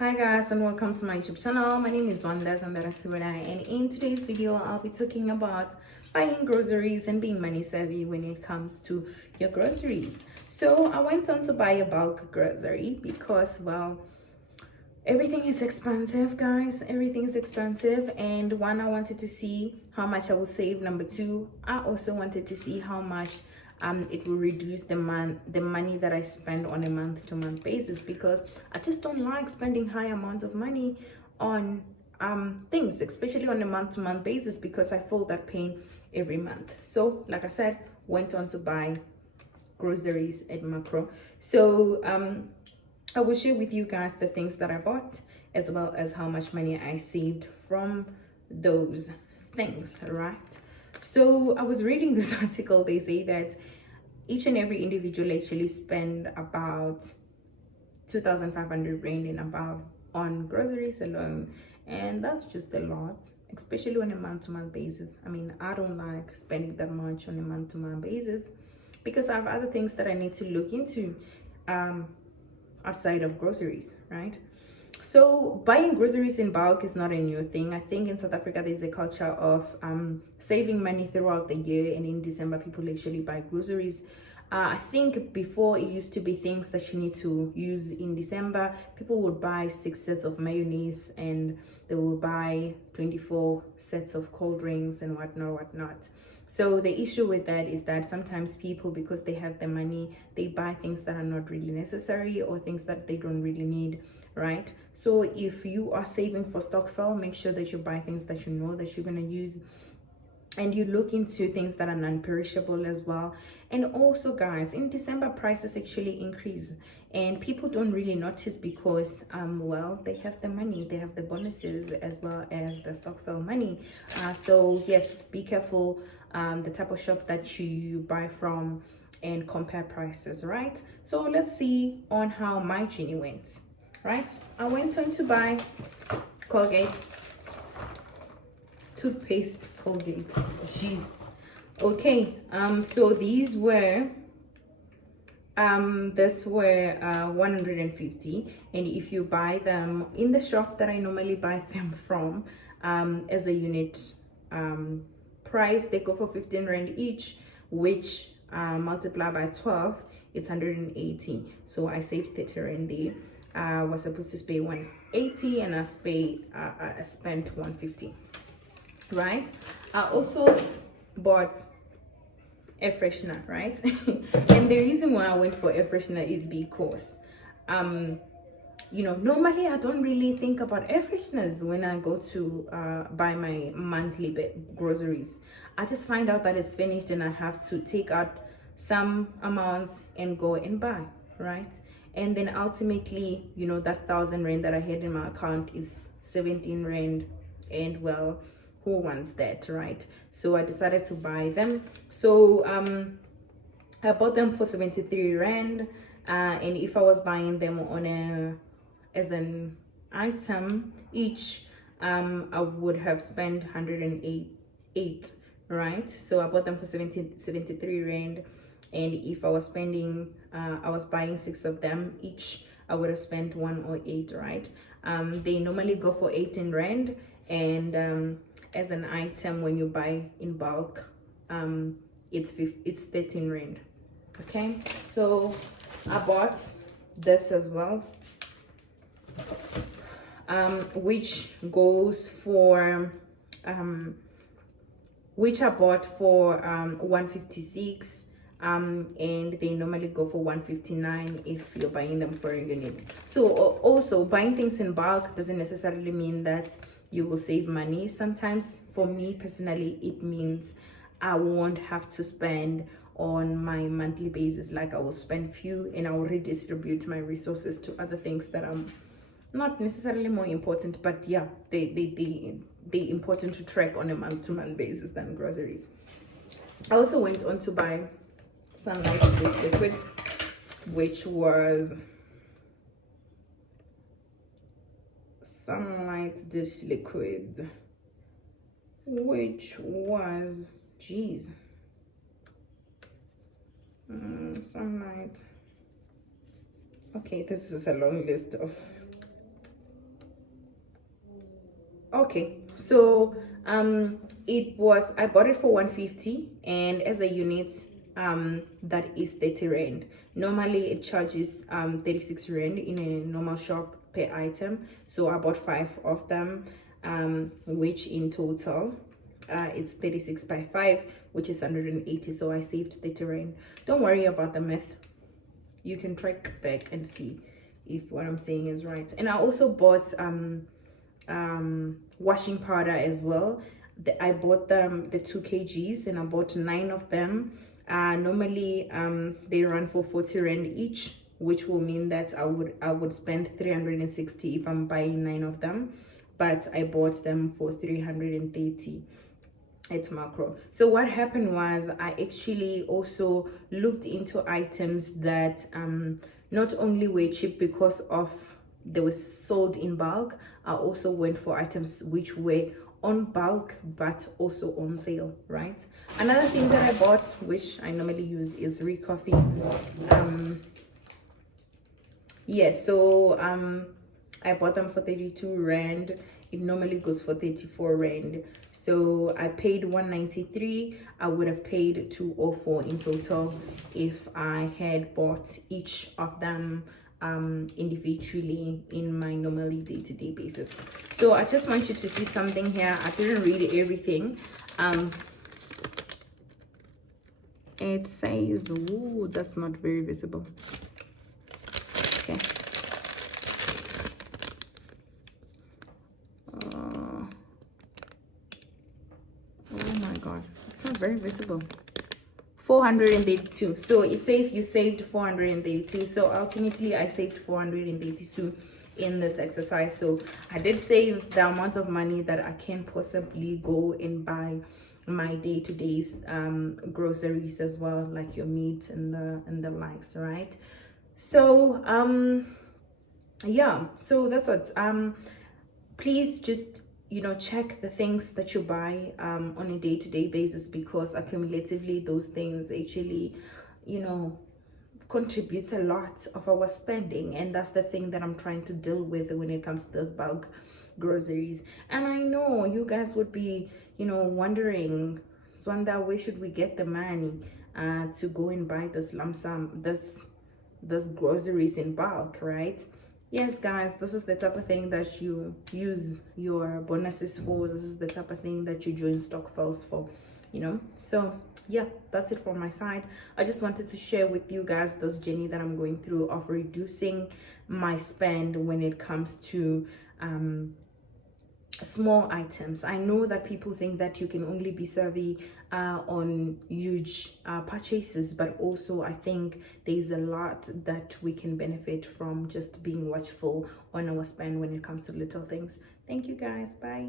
Hi guys, and welcome to my YouTube channel. My name is Wanda Zambarasubada, and in today's video I'll be talking about buying groceries and being money savvy when it comes to your groceries. So I went on to buy a bulk grocery because, well, everything is expensive, guys. Everything is expensive, and one, I wanted to see how much I will save. Number two, I also wanted to see how much it will reduce the money that I spend on a month-to-month basis, because I just don't like spending high amounts of money on things, especially on a month-to-month basis, because I feel that pain every month. So like I said, went on to buy groceries at Macro. So I will share with you guys the things that I bought, as well as how much money I saved from those things, right? So I was reading this article. They say that each and every individual actually spend about 2,500 rand and above on groceries alone, and that's just a lot, especially on a month-to-month basis. I mean, I don't like spending that much on a month-to-month basis because I have other things that I need to look into outside of groceries, right? So buying groceries in bulk is not a new thing. I think in South Africa there's a culture of saving money throughout the year, and in December people actually buy groceries. I think before it used to be things that you need to use in December. People would buy 6 sets of mayonnaise, and they will buy 24 sets of cold drinks and whatnot. So the issue with that is that sometimes people, because they have the money, they buy things that are not really necessary or things that they don't really need, right? So if you are saving for stock fill, make sure that you buy things that you know that you're going to use, and you look into things that are non-perishable as well. And also, guys, in December prices actually increase, and people don't really notice because well, they have the money, they have the bonuses as well as the stock fill money. So yes, be careful the type of shop that you buy from, and compare prices, right? So let's see on how my journey went. Right, I went on to buy Colgate toothpaste. Colgate, jeez. Okay, so these were this were 150, and if you buy them in the shop that I normally buy them from, as a unit price, they go for 15 rand each, which multiply by 12, it's 180. So I saved 30 rand there. I was supposed to pay 180, and I spent 150, right? I also bought air freshener, right? And the reason why I went for air freshener is because normally I don't really think about air fresheners when I go to buy my monthly groceries. I just find out that it's finished, and I have to take out some amounts and go and buy, right? And then ultimately, that 1,000 rand that I had in my account is 17 rand, and well, who wants that, right? So I decided to buy them. So I bought them for 73 rand, and if I was buying them on as an item each, I would have spent 108, right? So I bought them for 73 rand, and if I was buying 6 of them each, I would have spent 108, right? They normally go for 18 rand, and as an item, when you buy in bulk, it's 13 rand. Okay, so I bought this as well, which goes for which I bought for 156, and they normally go for 159 if you're buying them for a unit. So also, buying things in bulk doesn't necessarily mean that you will save money. Sometimes, for me personally, it means I won't have to spend on my monthly basis. Like, I will spend few and I will redistribute my resources to other things that are not necessarily more important, but yeah, they important to track on a month-to-month basis than groceries. I also went on to buy Sunlight dish liquid, which was Sunlight dish liquid, which was, geez, Sunlight. Okay, this is a long list of Okay, so it was, I bought it for 150, and as a unit that is 30 rand. Normally it charges 36 rand in a normal shop per item, so I bought 5 of them, which in total it's 36 by 5, which is 180, so I saved 30 rand. Don't worry about the math, you can track back and see if what I'm saying is right. And I also bought washing powder as well. I bought them the 2 kgs, and I bought 9 of them. Normally they run for 40 rand each, which will mean that I would spend 360 if I'm buying 9 of them, but I bought them for 330 at Macro. So what happened was, I actually also looked into items that not only were cheap because of they were sold in bulk. I also went for items which were on bulk but also on sale, right? Another thing that I bought, which I normally use, is coffee. Yes, so I bought them for 32 rand. It normally goes for 34 rand. So I paid 193. I would have paid 204 in total if I had bought each of them individually in my normally day-to-day basis. So I just want you to see something here. I didn't read everything. It says, oh, that's not very visible. Okay. Oh my god, it's not very visible. 432. So it says you saved 432. So ultimately I saved 432 in this exercise. So I did save the amount of money that I can possibly go and buy my day-to-day groceries as well, like your meat and the likes, right? So yeah, so that's it. Please just check the things that you buy on a day-to-day basis, because accumulatively those things actually contributes a lot of our spending, and that's the thing that I'm trying to deal with when it comes to those bulk groceries. And I know you guys would be wondering, Swanda, where should we get the money to go and buy this lump sum, this groceries in bulk, right? Yes guys, this is the type of thing that you use your bonuses for. This is the type of thing that you join stokvels for, so yeah, that's it from my side. I just wanted to share with you guys this journey that I'm going through of reducing my spend when it comes to small items. I know that people think that you can only be savvy on huge purchases, but also I think there's a lot that we can benefit from just being watchful on our spend when it comes to little things. Thank you guys, bye.